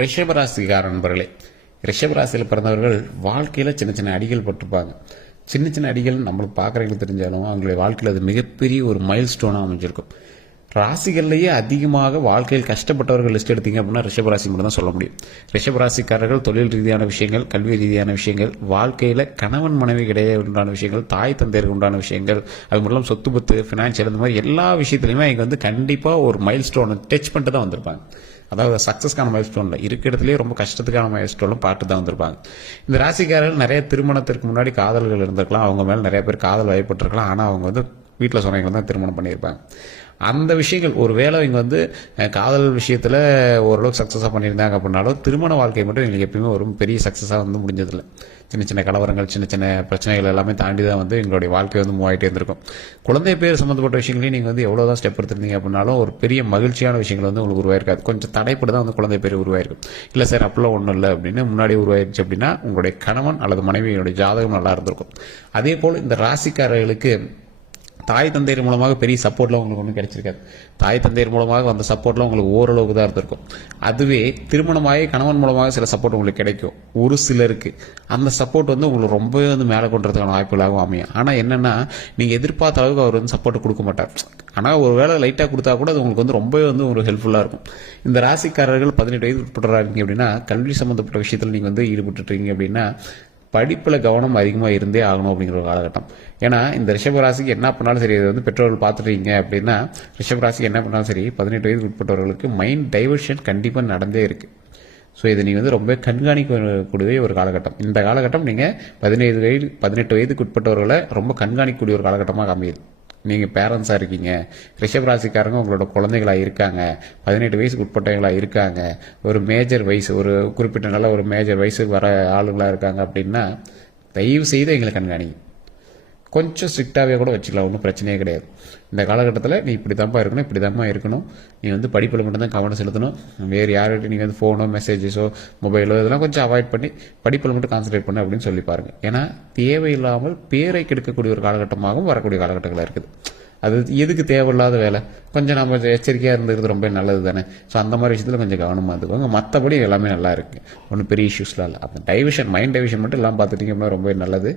ரிஷபராசிக்கார நண்பர்களே, ரிஷபராசியில் பிறந்தவர்கள் வாழ்க்கையில் சின்ன சின்ன அடிகள் பட்டிருப்பாங்க. சின்ன சின்ன அடிகள் நம்மளுக்கு பார்க்குறவங்களுக்கு தெரிஞ்சாலும் அவங்களுடைய வாழ்க்கையில் அது மிகப்பெரிய ஒரு மைல் ஸ்டோனாக அமைஞ்சிருக்கும். ராசிகள்லேயே அதிகமாக வாழ்க்கையில் கஷ்டப்பட்டவர்கள் லிஸ்ட் எடுத்தீங்க அப்படின்னா ரிஷபராசி மட்டும் தான் சொல்ல முடியும். ரிஷபராசிக்காரர்கள் தொழில் ரீதியான விஷயங்கள், கல்வி ரீதியான விஷயங்கள், வாழ்க்கையில் கணவன் மனைவி இடையே உண்டான விஷயங்கள், தாய் தந்தையருக்கு உண்டான விஷயங்கள், அது மட்டும் சொத்து பத்து, ஃபினான்ஷியல், இந்த மாதிரி எல்லா விஷயத்துலையுமே இங்கே வந்து கண்டிப்பாக ஒரு மைல் ஸ்டோனை டச் பண்ணிட்டு தான் வந்திருப்பாங்க. அதாவது சக்ஸஸ்க்கான மைல் ஸ்டோனில் இருக்கிற இடத்துலேயே ரொம்ப கஷ்டத்துக்கான மைல் ஸ்டோனும் பார்த்து தான் வந்திருப்பாங்க. இந்த ராசிக்காரர்கள் நிறைய திருமணத்திற்கு முன்னாடி காதல்கள் இருந்திருக்கலாம், அவங்க மேலே நிறைய பேர் காதல் வயப்பட்டிருக்கலாம். ஆனால் அவங்க வந்து வீட்டில் சொன்னவங்க தான் திருமணம் பண்ணியிருப்பாங்க. அந்த விஷயங்கள் ஒரு வேளை இங்கே வந்து காதல் விஷயத்தில் ஓரளவுக்கு சக்ஸஸாக பண்ணியிருந்தாங்க அப்படின்னாலும் திருமண வாழ்க்கை மட்டும் எங்களுக்கு எப்பயுமே ஒரு பெரிய சக்ஸஸாக வந்து முடிஞ்சதில்லை. சின்ன சின்ன கலவரங்கள், சின்ன சின்ன பிரச்சனைகள் எல்லாமே தாண்டி தான் வந்து எங்களுடைய வாழ்க்கை வந்து மூவ் ஆகிட்டே இருந்திருக்கும். குழந்தை பேர் சம்மந்தப்பட்ட விஷயங்களையும் நீங்கள் வந்து எவ்வளோ தான் ஸ்டெப் எடுத்துருந்தீங்க அப்படின்னாலும் ஒரு பெரிய மகிழ்ச்சியான விஷயங்கள் வந்து உங்களுக்கு உருவாயிருக்காது. கொஞ்சம் தடைப்பட்டு தான் வந்து குழந்தை பேர் உருவாயிருக்கும். இல்லை சார் அப்படிலாம் ஒன்றும் இல்லை அப்படின்னு முன்னாடி உருவாயிருச்சு அப்படின்னா உங்களுடைய கணவன் அல்லது மனைவியினுடைய ஜாதகம் நல்லா இருந்திருக்கும். அதே போல் இந்த ராசிக்காரர்களுக்கு தாய் தந்தையர் மூலமாக பெரிய சப்போர்ட்லாம் உங்களுக்கு ஒன்றும் கிடைச்சிருக்காது. தாய் தந்தையர் மூலமாக அந்த சப்போர்ட்லாம் உங்களுக்கு ஓரளவுக்கு தான் இருந்திருக்கும். அதுவே திருமணமாகி கணவன் மூலமாக சில சப்போர்ட் உங்களுக்கு கிடைக்கும். ஒரு சிலருக்கு அந்த சப்போர்ட் வந்து உங்களுக்கு ரொம்பவே வந்து மேலே கொண்டுறதுக்கான வாய்ப்புகளாகவும் அமையும். ஆனால் என்னென்னா நீங்கள் எதிர்பார்த்த அளவுக்கு அவர் வந்து சப்போர்ட் கொடுக்க மாட்டார். ஆனால் ஒரு வேளை லைட்டாக கொடுத்தா கூட அது உங்களுக்கு வந்து ரொம்பவே வந்து ஒரு ஹெல்ப்ஃபுல்லாக இருக்கும். இந்த ராசிக்காரர்கள் 18 வயது உட்படுறாங்க அப்படின்னா கல்வி சம்மந்தப்பட்ட விஷயத்தில் நீங்கள் வந்து ஈடுபட்டுருக்கீங்க அப்படின்னா படிப்பில் கவனம் அதிகமாக இருந்தே ஆகணும் அப்படிங்கிற ஒரு காலகட்டம். ஏன்னா இந்த ரிஷபராசிக்கு என்ன பண்ணாலும் சரி, இது வந்து பெற்றோர்கள் பார்த்துட்டீங்க அப்படின்னா ரிஷபராசிக்கு என்ன பண்ணாலும் சரி 18 வயது உட்பட்டவர்களுக்கு மைண்ட் டைவர்ஷன் கண்டிப்பாக நடந்தே இருக்குது. ஸோ இதை நீங்கள் வந்து ரொம்ப கண்காணிக்கக்கூடிய ஒரு காலகட்டம். இந்த காலகட்டம் நீங்கள் 18 வயதுக்கு உட்பட்டவர்களை ரொம்ப கண்காணிக்கக்கூடிய ஒரு காலகட்டமாக அமையுது. நீங்கள் பேரண்ட்ஸாக இருக்கீங்க, ரிஷபராசிக்காரங்க உங்களோட குழந்தைகளாக இருக்காங்க, 18 வயசுக்கு உட்பட்டவங்களாக இருக்காங்க, ஒரு மேஜர் வயசு, ஒரு குறிப்பிட்ட நல்ல ஒரு மேஜர் வயசுக்கு வர ஆளுங்களாக இருக்காங்க அப்படின்னா தயவு செய்து எங்களை கண்காணிங்க. கொஞ்சம் ஸ்ட்ரிக்டாகவே கூட வச்சுக்கலாம், ஒன்றும் பிரச்சனையே கிடையாது. இந்த காலகட்டத்தில் நீ இப்படி தான்ப்பா இருக்கணும், இப்படி தான்ப்பா இருக்கணும், நீ வந்து படிப்பில் மட்டும்தான் கவனம் செலுத்தணும், வேறு யார்கிட்ட நீங்கள் வந்து ஃபோனோ மெசேஜஸோ மொபைலோ இதெல்லாம் கொஞ்சம் அவாய்ட் பண்ணி படிப்பில் மட்டும் கான்சன்ட்ரேட் பண்ணு அப்படின்னு சொல்லி பாருங்கள். ஏன்னா தேவையில்லாமல் பேரை கெடுக்கக்கூடிய ஒரு காலகட்டமாகவும் வரக்கூடிய காலகட்டங்களாக இருக்குது. அது எதுக்கு தேவையில்லாத வேலை, கொஞ்சம் நம்ம எச்சரிக்கையாக இருந்துக்கிறது ரொம்ப நல்லது தானே. ஸோ அந்த மாதிரி விஷயத்தில் கொஞ்சம் கவனமாக இருந்துக்கோங்க. மற்றபடி எல்லாமே நல்லா இருக்குது, ஒன்றும் பெரிய இஷ்யூஸ்லாம் இல்லை. அப்போ டைவிஷன், மைண்ட் டைவிஷன் மட்டும் எல்லாம் பார்த்துட்டிங்க அப்படின்னா ரொம்ப நல்லது.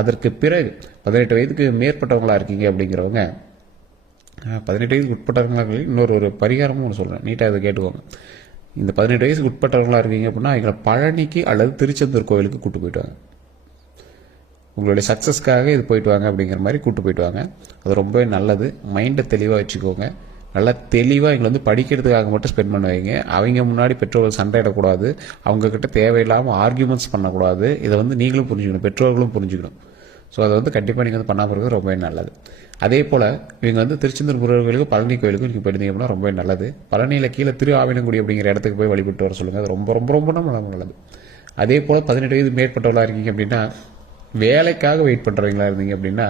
அதற்கு பிறகு 18 வயதுக்கு மேற்பட்டவங்களாக இருக்கீங்க அப்படிங்கிறவங்க 18 வயதுக்கு உட்பட்டவங்களுக்கு இன்னொரு பரிகாரமும் ஒன்று சொல்கிறேன், நீட்டாக அதை கேட்டுக்கோங்க. இந்த 18 வயசுக்கு உட்பட்டவங்களாக இருக்கீங்க அப்படின்னா எங்களை பழனிக்கு அல்லது திருச்செந்தூர் கோவிலுக்கு கூட்டு போயிட்டு வாங்க. உங்களுடைய சக்ஸஸ்க்காக இது போயிட்டு வாங்க அப்படிங்கிற மாதிரி கூட்டு போயிட்டு வாங்க. அது ரொம்பவே நல்லது. மைண்டை தெளிவாக வச்சுக்கோங்க. நல்லா தெளிவாக எங்களை வந்து படிக்கிறதுக்காக மட்டும் ஸ்பெண்ட் பண்ண வைங்க. அவங்க முன்னாடி பெற்றோர்கள் சண்டையிடக்கூடாது, அவங்கக்கிட்ட தேவையில்லாமல் ஆர்கியூமெண்ட்ஸ் பண்ணக்கூடாது. இதை வந்து நீங்களும் புரிஞ்சுக்கணும், பெற்றோர்களும் புரிஞ்சுக்கணும். ஸோ அதை வந்து கண்டிப்பாக நீங்கள் வந்து பண்ணாமல் இருக்கிறது ரொம்பவே நல்லது. அதே போல் இவங்க வந்து திருச்செந்தூர் கோயிலுக்கும் பழனி கோயிலுக்கும் நீங்கள் போயிருந்தீங்க அப்படின்னா ரொம்ப நல்லது. பழனியில் கீழே திரு ஆவினங்குடி அப்படிங்கிற இடத்துக்கு போய் வழிபட்டு வர சொல்லுங்கள். அது ரொம்ப ரொம்ப ரொம்ப ரொம்ப நல்லது. அதே போல் 18 வயது மேற்பட்டவர்களாக இருக்கீங்க அப்படின்னா வேலைக்காக வெயிட் பண்ணுறவங்களா இருந்தீங்க அப்படின்னா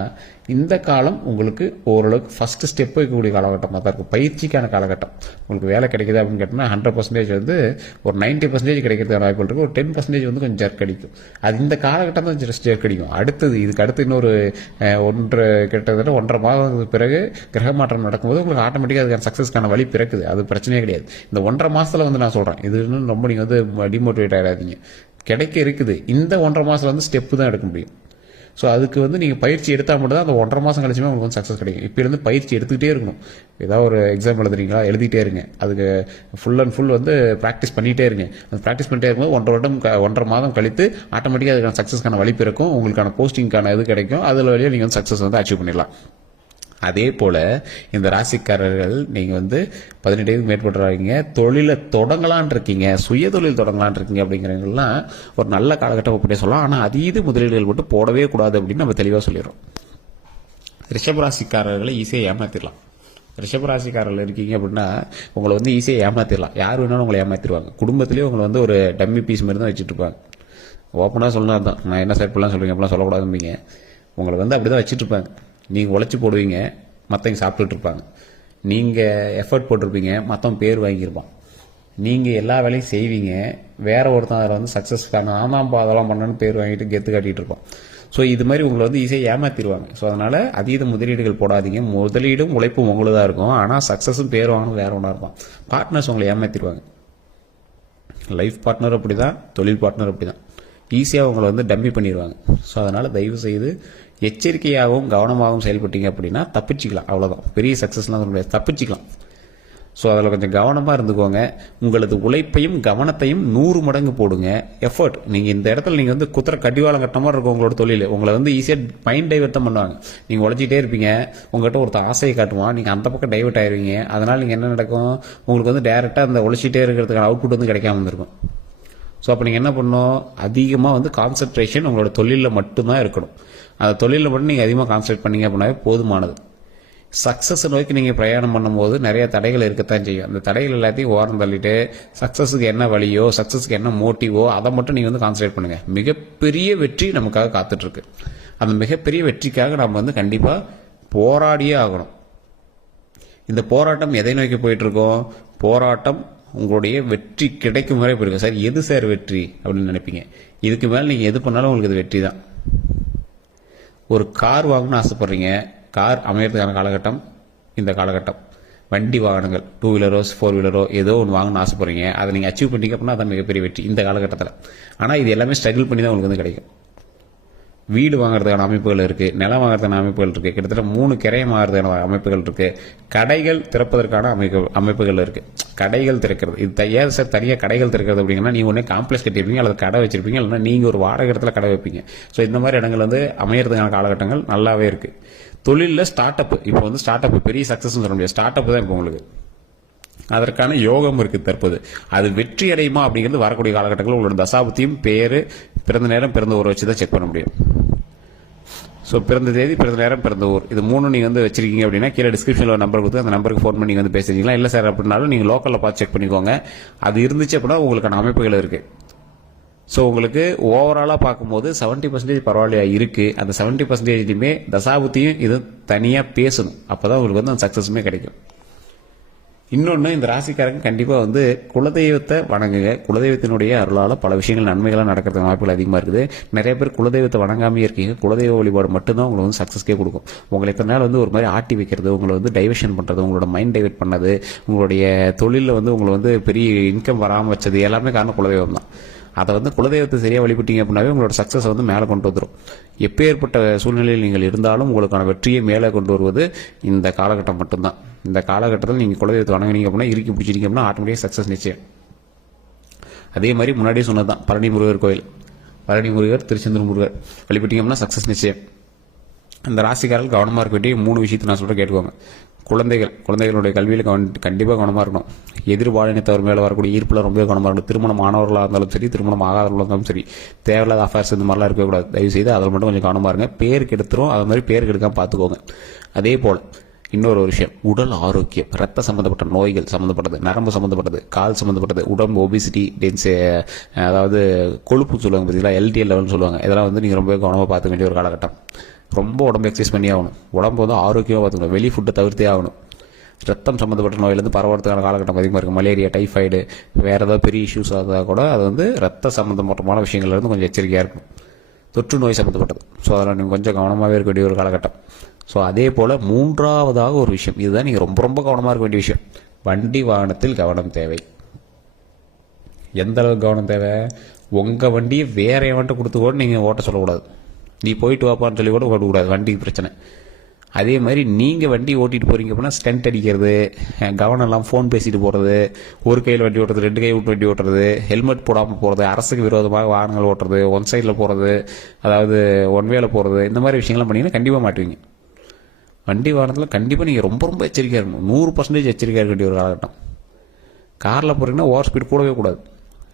இந்த காலம் உங்களுக்கு ஓரளவுக்கு ஃபஸ்ட்டு ஸ்டெப் வைக்கக்கூடிய காலகட்டமாக தான் இருக்கும். பயிற்சிக்கான காலகட்டம். உங்களுக்கு வேலை கிடைக்குது அப்படின்னு கேட்டோம்னா 100% வந்து ஒரு 90% கிடைக்கிறதுக்கான வாய்ப்பு இருக்குது. ஒரு 10% வந்து கொஞ்சம் ஜர்க் அடிக்கும். அது இந்த காலகட்டம் தான் ஜர்க் அடிக்கும். இதுக்கு அடுத்து இன்னொரு கிட்டத்தட்ட 1.5 மாதத்துக்கு பிறகு கிரக மாற்றம் நடக்கும்போது உங்களுக்கு ஆட்டோமேட்டிக்காக அதுக்கான சக்ஸஸ்க்கான வழி பிறக்குது. அது பிரச்சனையே கிடையாது. இந்த 1.5 மாதத்தில் வந்து நான் சொல்கிறேன், இது இன்னும் ரொம்ப நீங்கள் வந்து டிமோட்டிவேட் ஆகிடாதீங்க. கிடைக்க இருக்குது. இந்த 1.5 மாதத்தில் வந்து ஸ்டெப்பு தான் எடுக்க முடியும். ஸோ அதுக்கு வந்து நீங்கள் பயிற்சி எடுத்தால் மட்டும் தான் அந்த 1.5 மாதம் கழிச்சுமே உங்களுக்கு வந்து சக்ஸஸ் கிடைக்கும். இப்போ இருந்து பயிற்சி எடுத்துக்கிட்டே இருக்கணும். ஏதாவது ஒரு எக்ஸாம் எழுதுறீங்களா, எழுதிட்டே இருங்க. அதுக்கு ஃபுல் அண்ட் ஃபுல் வந்து ப்ராக்டிஸ் பண்ணிகிட்டே இருங்க. அந்த ப்ராக்டிஸ் பண்ணிட்டே இருக்கும்போது 1.5 மாதம் கழித்து ஆட்டோமேட்டிக்காக அதுக்கான சக்ஸஸ்க்கான வழி பிறக்கும். உங்களுக்கான போஸ்டிங்கான இது கிடைக்கும். அதில் வழியாக நீங்கள் வந்து சக்ஸஸ் வந்து அச்சீவ் பண்ணிடலாம். அதே போல் இந்த ராசிக்காரர்கள் நீங்கள் வந்து 18 வயதுக்கு மேற்பட்டுறாங்க, தொழிலை தொடங்கலான் இருக்கீங்க, சுய தொழில் தொடங்கலான் இருக்கீங்க அப்படிங்கிறவங்கலாம் ஒரு நல்ல காலகட்டம் அப்படியே சொல்லலாம். ஆனால் அதீத முதலீடுகள் மட்டும் போடவே கூடாது அப்படின்னு நம்ம தெளிவாக சொல்லிடுறோம். ரிஷபராசிக்காரர்களை ஈஸியாக ஏமாற்றிடலாம். ரிஷபராசிக்காரர்கள் இருக்கீங்க அப்படின்னா உங்களை வந்து ஈஸியாக ஏமாற்றிடலாம். யார் வேணாலும் உங்களை ஏமாற்றிடுவாங்க. குடும்பத்திலேயே உங்களை வந்து ஒரு டம்மி பீஸ் மாதிரி தான் வச்சுட்டு இருப்பாங்க. ஓப்பனாக சொல்லலாம் தான், நான் என்ன சார் இப்படிலாம் சொல்கிறீங்க, அப்படிலாம் சொல்லக்கூடாதும்பீங்க. உங்களை வந்து அப்படி தான் வச்சுட்டு இருப்பாங்க. நீங்கள் உழைச்சி போடுவீங்க, மற்றவங்க சாப்பிட்டுட்டு இருப்பாங்க. நீங்கள் எஃபர்ட் போட்டிருப்பீங்க, மற்றவங்க பேர் வாங்கியிருப்பான். நீங்கள் எல்லா வேலையும் செய்வீங்க, வேற ஒருத்தன் அதில் வந்து சக்ஸஸ்க்கான ஆமாம்பா அதெல்லாம் பண்ணணும்னு பேர் வாங்கிட்டு கெத்து காட்டிகிட்டு இருப்பான். ஸோ இது மாதிரி உங்களை வந்து ஈஸியாக ஏமாற்றிடுவாங்க. ஸோ அதனால் அதீத முதலீடுகள் போடாதீங்க. முதலீடும் உழைப்பும் உங்களுதாக இருக்கும், ஆனால் சக்ஸஸும் பேர் வாங்கணும் வேற ஒன்றா இருக்கும். பார்ட்னர்ஸ் உங்களை ஏமாற்றிடுவாங்க. லைஃப் பார்ட்னர் அப்படி தான், தொழில் பார்ட்னர் அப்படி தான். ஈஸியாக உங்களை வந்து டம்மி பண்ணிடுவாங்க. ஸோ அதனால் தயவு செய்து எச்சரிக்கையாகவும் கவனமாகவும் செயல்பட்டீங்க அப்படின்னா தப்பிச்சிக்கலாம். அவ்வளோதான், பெரிய சக்ஸஸ்லாம் சொல்ல முடியாது, தப்பிச்சிக்கலாம். ஸோ அதில் கொஞ்சம் கவனமாக இருந்துக்கோங்க. உங்களது உழைப்பையும் கவனத்தையும் 100 மடங்கு போடுங்க. எஃபர்ட், நீங்கள் இந்த இடத்துல நீங்கள் வந்து குதிரை கடிவாளம் கட்ட மாதிரி இருக்கும் உங்களோட தொழில். உங்களை வந்து ஈஸியாக மைண்ட் டைவர்ட் தான் பண்ணுவாங்க. நீங்கள் உழைச்சிட்டே இருப்பீங்க, உங்கள்கிட்ட ஒருத்தர் ஆசையை காட்டுவான், நீங்கள் அந்த பக்கம் டைவர்ட் ஆயிருவீங்க. அதனால் நீங்கள் என்ன நடக்கும், உங்களுக்கு வந்து டேரெக்டாக அந்த உழைச்சிட்டே இருக்கிறதுக்கான அவுட்புட் வந்து கிடைக்காம இருந்திருக்கும். ஸோ அப்போ நீங்கள் என்ன பண்ணணும், அதிகமாக வந்து கான்சன்ட்ரேஷன் உங்களோட தொழிலில் மட்டும்தான் இருக்கணும். அந்த தொழிலில் மட்டும் நீங்கள் அதிகமாக கான்சன்ட்ரேட் பண்ணீங்க அப்படின்னாவே போதுமானது. சக்ஸஸ் நோக்கி நீங்கள் பிரயாணம் பண்ணும்போது நிறைய தடைகள் இருக்கத்தான் செய்யும். அந்த தடைகள் எல்லாத்தையும் ஓரம் தள்ளிட்டு சக்ஸஸுக்கு என்ன வழியோ, சக்ஸஸுக்கு என்ன மோட்டிவோ அதை மட்டும் நீங்கள் வந்து கான்சன்ட்ரேட் பண்ணுங்கள். மிகப்பெரிய வெற்றி நமக்காக காத்துட்ருக்கு. அந்த மிகப்பெரிய வெற்றிக்காக நம்ம வந்து கண்டிப்பாக போராடியே ஆகணும். இந்த போராட்டம் எதை நோக்கி போயிட்டுருக்கோம், போராட்டம் உங்களுடைய வெற்றி கிடைக்கும் வரை போயிருக்கு. சார் எது சார் வெற்றி அப்படின்னு நினைப்பீங்க. இதுக்கு மேலே நீங்கள் எது பண்ணாலும் உங்களுக்கு இது வெற்றி தான். ஒரு கார் வாங்கணும்னு ஆசைப்படுறீங்க, கார் அமையறதுக்கான காலகட்டம் இந்த காலகட்டம். வண்டி வாகனங்கள் 2 வீலரோ 4 வீலரோ ஏதோ ஒன்று வாங்கணும்னு ஆசைப்படுறீங்க, அதை நீங்கள் அச்சீவ் பண்ணிட்டீங்க அப்படின்னா அதான் மிகப்பெரிய வெற்றி இந்த காலகட்டத்தில். ஆனால் இது எல்லாமே ஸ்ட்ரகிள் பண்ணி தான் உங்களுக்கு வந்து கிடைக்கும். வீடு வாங்குறதுக்கான அமைப்புகள் இருக்குது, நிலம் வாங்குறதுக்கான அமைப்புகள் இருக்குது, கிட்டத்தட்ட 3 கிரையம் வாங்குறதுக்கான அமைப்புகள் இருக்குது, கடைகள் திறப்பதற்கான அமைப்புகள் இருக்குது. கடைகள் திறக்கிறது, இது ஏன் சார் தனியாக கடைகள் திறக்கிறது அப்படிங்கன்னா, நீங்கள் ஒன்றே காம்ப்ளெக்ஸ் கட்டியிருப்பீங்க அல்லது கடை வச்சிருப்பீங்க, இல்லைன்னா நீங்கள் ஒரு வாடகை இடத்துல கடை வைப்பீங்க. ஸோ இந்த மாதிரி இடங்கள் வந்து அமையறதுக்கான காலகட்டங்கள் நல்லாவே இருக்குது. தொழிலில் ஸ்டார்ட் அப், இப்போ வந்து ஸ்டார்ட் அப் பெரிய சக்ஸஸ் சொல்ல முடியாது, ஸ்டார்ட் அப் தான் இப்போ உங்களுக்கு. அதற்கான யோகம் இருக்குது தற்போது. அது வெற்றி அடையுமா அப்படிங்கிறது வரக்கூடிய காலகட்டங்கள் உங்களோட தசாபத்தியும் பேர், பிறந்த நேரம், பிறந்த ஊரை வச்சு தான் செக் பண்ண முடியும். ஸோ பிறந்த தேதி, பிறந்த நேரம், பிறந்த ஊர், இது 3 நீங்கள் வந்து வச்சிருக்கீங்க அப்படின்னா கீழே டிஸ்கிரிப்ஷனில் ஒரு நம்பர் கொடுத்து அந்த நம்பருக்கு ஃபோன் பண்ணி நீங்கள் வந்து பேசுறீங்களா, இல்லை சார் அப்படின்னாலும் நீங்கள் லோக்கலில் பார்த்து செக் பண்ணிக்கோங்க. அது இருந்துச்சு அப்படின்னா உங்களுக்கான அமைப்புகள் இருக்குது. ஸோ உங்களுக்கு ஓவராலாக பார்க்கும்போது 70% பரவாயில்லையா இருக்குது. அந்த 70%லையுமே தசாபுத்தியும் இது தனியாக பேசணும். அப்போ தான் உங்களுக்கு வந்து அந்த சக்ஸஸுமே கிடைக்கும். இன்னொன்று, இந்த ராசிக்காரங்க கண்டிப்பாக வந்து குலதெய்வத்தை வணங்குங்க. குலதெய்வத்தினுடைய அருளால் பல விஷயங்கள் நன்மைகளாக நடக்கிறதுக்கு வாய்ப்புகள் அதிகமாக இருக்குது. நிறைய பேர் குலதெய்வத்தை வணங்காமே இருக்கீங்க. குலதெய்வ வழிபாடு மட்டும்தான் உங்களுக்கு வந்து சக்ஸஸ்க்கே கொடுக்கும். உங்களை இத்தனை நாள் வந்து ஒரு மாதிரி ஆட்டி வைக்கிறது, உங்களை வந்து டைவர்ஷன் பண்ணுறது, உங்களோட மைண்ட் டைவர்ட் பண்ணது, உங்களுடைய தொழிலில் வந்து உங்களை வந்து பெரிய இன்கம் வராமல் வச்சது எல்லாமே காரணம் குலதெய்வம் தான். அதை வந்து குலதெய்வத்தை சரியாக வழிபட்டீங்க அப்படின்னாவே உங்களோட சக்ஸஸ் வந்து மேலே கொண்டு வந்துடும். எப்பேற்பட்ட சூழ்நிலையில் நீங்கள் இருந்தாலும் உங்களுக்கான வெற்றியை மேலே கொண்டு வருவது இந்த காலகட்டம் மட்டும்தான். இந்த காலகட்டத்தில் நீங்கள் குலதெய்வத்தை வணங்குனீங்க அப்படின்னா, இறுக்கி பிடிச்சிட்டீங்க அப்படின்னா ஆட்டோமேட்டிக்காக சக்ஸஸ் நிச்சயம். அதே மாதிரி முன்னாடியே சொன்னது தான், பழனி முருகர் கோயில், பழனி முருகர், திருச்செந்தூர் முருகர் வழிபட்டீங்க அப்படின்னா சக்ஸஸ் நிச்சயம். அந்த ராசிக்காரர்கள் கவனமாக இருக்க வேண்டிய 3 விஷயத்தை நான் சொல்கிறேன், கேட்டுக்கோங்க. குழந்தைகளுடைய கல்வியில் கண்டிப்பாக கவனமாக இருக்கணும். எதிர்பாலினத்தவர் மேலே வரக்கூடிய ஈர்ப்பில் ரொம்ப கவனமாக இருக்கணும். திருமணம் ஆனவர்களாக இருந்தாலும் சரி, திருமணம் ஆகாதவர்களாக இருந்தாலும் சரி, தேவையில்லாத அஃபேர்ஸ் இந்த மாதிரிலாம் இருக்கக்கூடாது. தயவுசெய்து அதில் மட்டும் கொஞ்சம் கவனமாக இருங்க. பேருக்கு எடுத்துரும், அது மாதிரி பேருக்கு எடுக்காமல் பார்த்துக்கோங்க. அதே போல் இன்னொரு விஷயம், உடல் ஆரோக்கியம், ரத்த சம்மந்தப்பட்ட நோய்கள் சம்மந்தப்பட்டது, நரம்பு சம்மந்தப்பட்டது, கால் சம்மந்தப்பட்டது, உடம்பு ஒபிசிட்டி, டென்ஸ், அதாவது கொழுப்பு சொல்லுவாங்க பார்த்தீங்களா, எல்டிஎல் லெவல்னு சொல்லுவாங்க. இதெல்லாம் வந்து நீங்கள் ரொம்ப கவனமாக பார்த்துக்க வேண்டிய ஒரு காலகட்டம். ரொம்ப உடம்பு எக்ஸசைஸ் பண்ணி ஆகணும். உடம்பு வந்து ஆரோக்கியமாக பார்த்துக்கணும். வெளி ஃபுட்டை தவிர்த்தே ஆகணும். ரத்தம் சம்மந்தப்பட்ட நோயிலேருந்து பரவறதுக்கான காலகட்டம் அதிகமாக இருக்குது. மலேரியா, டைஃபாய்டு, வேறு ஏதாவது பெரிய இஷ்யூஸ் ஆகுதா கூட அது வந்து ரத்த சம்மந்தப்பட்டமான விஷயங்கள்லேருந்து கொஞ்சம் எச்சரிக்கையாக இருக்கும். தொற்று நோய் சம்மந்தப்பட்டது. ஸோ அதில் நீங்கள் கொஞ்சம் கவனமாகவே இருக்க வேண்டிய ஒரு காலகட்டம். ஸோ அதே போல் 3ஆவதாக ஒரு விஷயம், இதுதான் நீங்கள் ரொம்ப ரொம்ப கவனமாக இருக்க வேண்டிய விஷயம். வண்டி வாகனத்தில் கவனம் தேவை. எந்த அளவுக்கு கவனம் தேவை, உங்கள் வண்டியை வேற எவன்ட்ட கொடுத்து கூட நீங்கள் ஓட்ட சொல்லக்கூடாது. நீ போயிட்டு வாப்பான்னு சொல்லி கூட ஓட்டக்கூடாது, வண்டிக்கு பிரச்சனை. அதே மாதிரி நீங்கள் வண்டி ஓட்டிகிட்டு போகிறீங்க அப்படின்னா ஸ்டண்ட் அடிக்கிறது, கவனம் எல்லாம் ஃபோன் பேசிட்டு போகிறது, ஒரு கையில் வண்டி ஓட்டுறது, 2 கை விட்டு வண்டி ஓட்டுறது, ஹெல்மெட் போடாமல் போகிறது, அரசுக்கு விரோதமாக வாகனங்கள் ஓட்டுறது, ஒன் சைடில் போகிறது, அதாவது ஒன் வேல போகிறது, இந்த மாதிரி விஷயங்கள்லாம் பண்ணிங்கன்னா கண்டிப்பாக மாட்டுவீங்க. வண்டி வாகனத்தில் கண்டிப்பாக நீங்கள் ரொம்ப ரொம்ப எச்சரிக்கையாக இருக்கணும். 100% எச்சரிக்கையாக இருக்க வேண்டிய ஒரு காலகட்டம். காரில் போகிறீங்கன்னா ஓவர் ஸ்பீட் கூடவே கூடாது.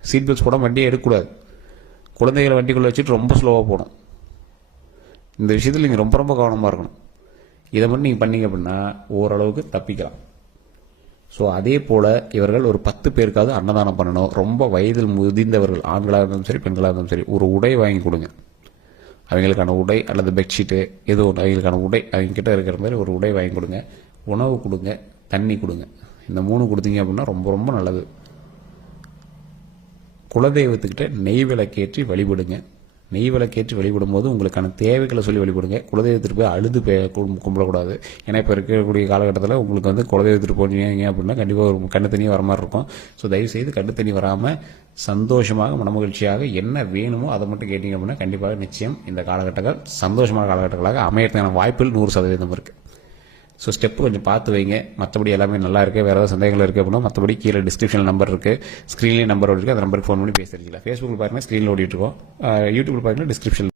சீட் பெல்ட்ஸ் போடாமல் வண்டியை எடுக்கக்கூடாது. குழந்தைகளை வண்டிக்குள்ளே வச்சுட்டு ரொம்ப ஸ்லோவாக போகணும். இந்த விஷயத்தில் நீங்கள் ரொம்ப ரொம்ப கவனமாக இருக்கணும். இதை மட்டும் நீங்கள் பண்ணீங்க அப்படின்னா ஓரளவுக்கு தப்பிக்கலாம். ஸோ அதே போல் இவர்கள் ஒரு 10 பேருக்காவது அன்னதானம் பண்ணணும். ரொம்ப வயதில் முதிர்ந்தவர்கள், ஆண்களாக இருந்தாலும் சரி, பெண்களாக இருந்தாலும் சரி, ஒரு உடை வாங்கி கொடுங்க. அவங்களுக்கான உடை அல்லது பெட்ஷீட்டு ஏதோ ஒன்று, அவங்களுக்கான உடை அவங்கக்கிட்ட இருக்கிற மாதிரி ஒரு உடை வாங்கி கொடுங்க. உணவு கொடுங்க, தண்ணி கொடுங்க. இந்த 3 கொடுத்தீங்க அப்படின்னா ரொம்ப ரொம்ப நல்லது. குலதெய்வத்துக்கிட்ட நெய் விளக்கேற்றி வழிபடுங்க. நெய் விளக்கேற்றி வழிபடும்போது உங்களுக்கான தேவைகளை சொல்லி வழிபடுங்க. குலதெய்வத்திற்கு போய் அழுது கும்பிடக்கூடாது. ஏன்னா இப்போ இருக்கக்கூடிய காலகட்டத்தில் உங்களுக்கு வந்து குலதெய்வத்திற்கு போனீங்க அப்படின்னா கண்டிப்பாக ஒரு கண்ணு தண்ணி வர மாதிரி இருக்கும். ஸோ தயவுசெய்து கண்ணு தண்ணி வராமல் சந்தோஷமாக மனமகிழ்ச்சியாக என்ன வேணுமோ அதை மட்டும் கேட்டிங்க அப்படின்னா கண்டிப்பாக நிச்சயம் இந்த காலகட்டங்கள் சந்தோஷமான காலகட்டங்களாக அமையறதுக்கான வாய்ப்புகள் 100% இருக்குது. ஸோ ஸ்டெப்பு கொஞ்சம் பார்த்து வைங்க. மற்றபடி எல்லாமே நல்லா இருக்குது. வேறு ஏதாவது சந்தேகங்கள் இருக்குது அப்படின்னா மற்றபடி கீழே டிஸ்கிரிப்ஷனில் நம்பர் இருக்குது, ஸ்க்ரீன்லேயே நம்பர் இருக்குது. அந்த நம்பருக்கு ஃபோன் பண்ணி பேசுறீங்களா. ஃபேஸ்புக்கில் பாருங்கள் ஸ்க்ரீனில் ஓடிட்டுருக்கோம், யூடியூப்பில் பாருங்கள் டிஸ்கிரிப்ஷன்